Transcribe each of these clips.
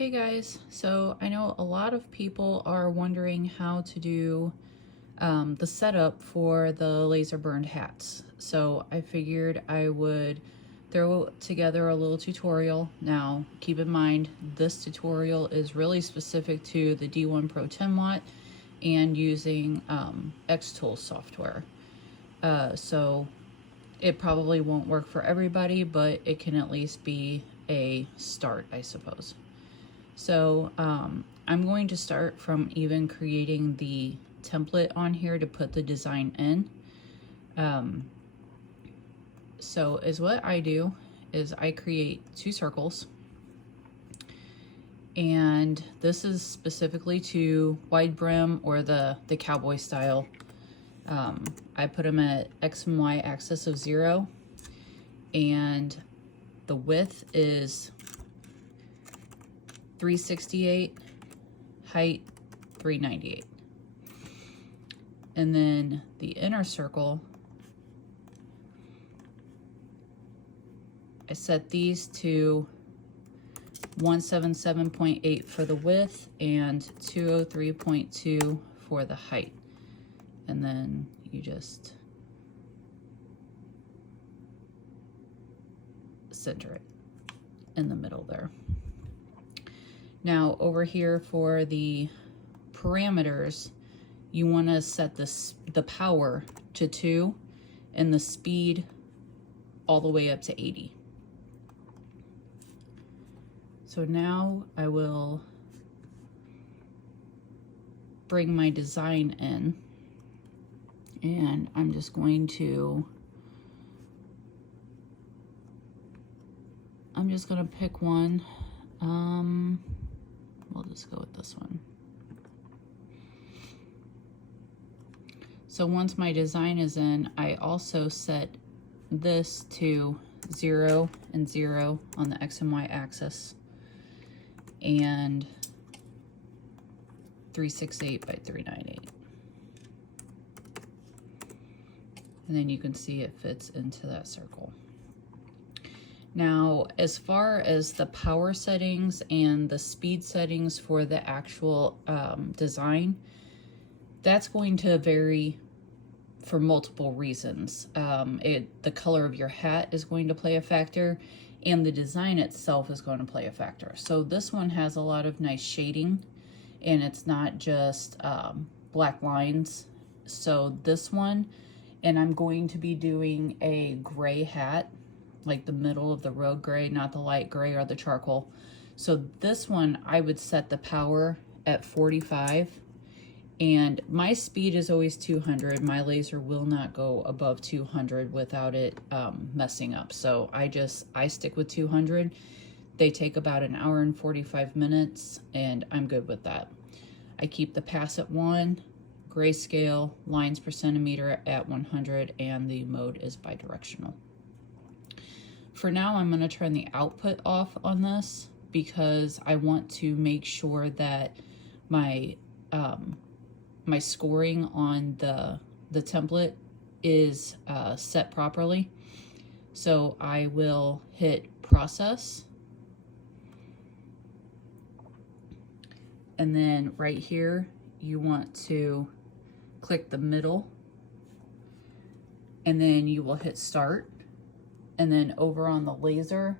Hey guys, so I know a lot of people are wondering how to do the setup for the laser burned hats. So I figured I would throw together a little tutorial. Now keep in mind this tutorial is really specific to the D1 Pro 10 watt and using Xtool software. So it probably won't work for everybody, but it can at least be a start, I suppose. So I'm going to start from even creating the template on here to put the design in. So is what I do is I create 2 circles, and this is specifically to wide brim or the cowboy style. I put them at X and Y axis of 0, and the width is 368, height 398. And then the inner circle, I set these to 177.8 for the width and 203.2 for the height. And then you just center it in the middle there. Now over here for the parameters, you want to set the power to 2 and the speed all the way up to 80. So now I will bring my design in, and I'm just going to pick one. We'll just go with this one. So once my design is in, I also set this to 0 and 0 on the X and Y axis, and 368 by 398. And then you can see it fits into that circle. Now, as far as the power settings and the speed settings for the actual design, that's going to vary for multiple reasons. The color of your hat is going to play a factor, and the design itself is going to play a factor. So this one has a lot of nice shading, and it's not just black lines. So this one, and I'm going to be doing a gray hat, like the middle of the road gray, not the light gray or the charcoal. So this one, I would set the power at 45, and my speed is always 200. My laser will not go above 200 without it messing up. So I stick with 200. They take about an hour and 45 minutes, and I'm good with that. I keep the pass at 1, grayscale, lines per centimeter at 100, and the mode is bidirectional. For now, I'm going to turn the output off on this because I want to make sure that my my scoring on the template is set properly. So I will hit process, and then right here you want to click the middle, and then you will hit start. And then over on the laser,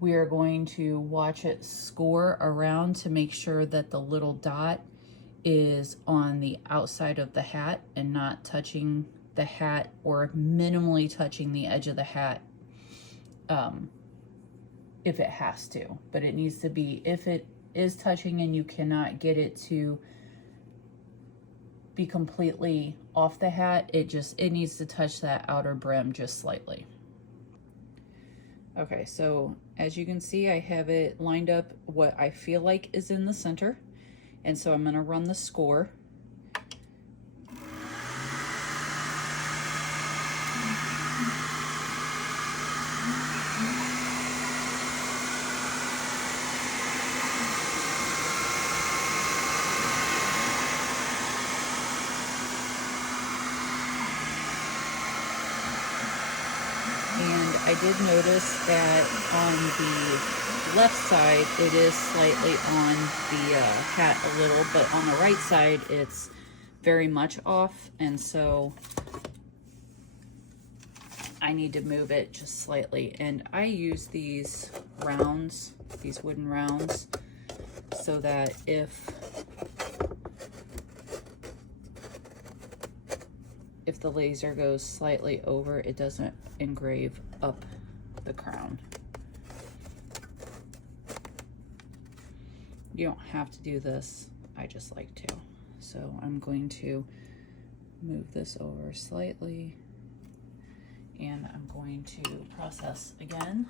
we are going to watch it score around to make sure that the little dot is on the outside of the hat and not touching the hat, or minimally touching the edge of the hat if it has to. But it needs to be, if it is touching and you cannot get it to be completely off the hat, it needs to touch that outer brim just slightly. Okay, so as you can see, I have it lined up what I feel like is in the center. And so I'm going to run the score. And I did notice that on the left side, it is slightly on the hat a little, but on the right side, it's very much off, and so I need to move it just slightly. And I use these rounds, these wooden rounds, so that if the laser goes slightly over, it doesn't engrave up the crown. You don't have to do this, I just like to. So I'm going to move this over slightly, and I'm going to process again.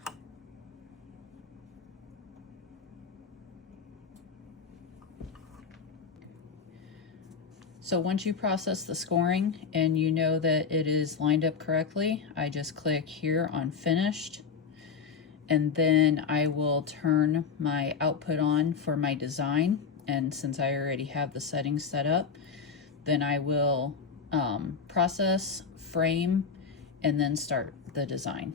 So once you process the scoring and you know that it is lined up correctly, I just click here on finished, and then I will turn my output on for my design. And since I already have the settings set up, then I will process, frame, and then start the design.